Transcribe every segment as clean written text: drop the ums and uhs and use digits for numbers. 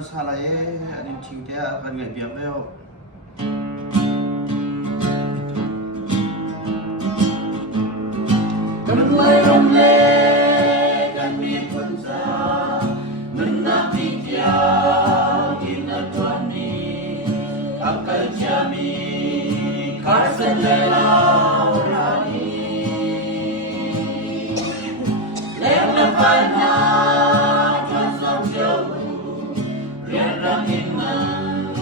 Salahnya ada cinta akan ngajak bel. Cần lấy rong lê, cần biết quân gia, mình đã bị kia, in ở tuần này, akan jami, karsen lelau rani, lem lepana, tuan som jauh, rian rangin man,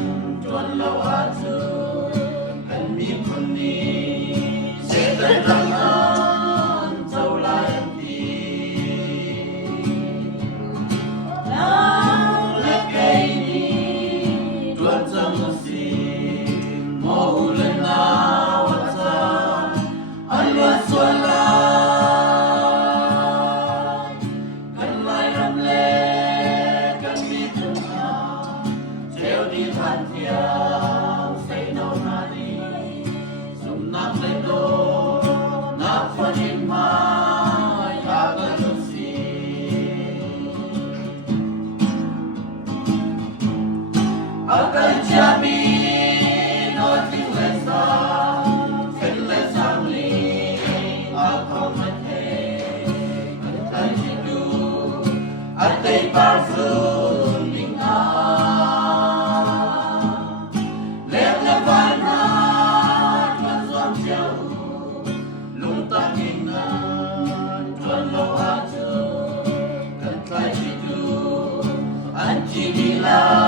tuan lau atu, kan biết quân này, sẽ cần răng akan jamin nothing less than less only akan mati akan hidup atai parfum minga lem lepana tuan suam jauh lung tanginan tuan lau atu kan tai hidup anji bila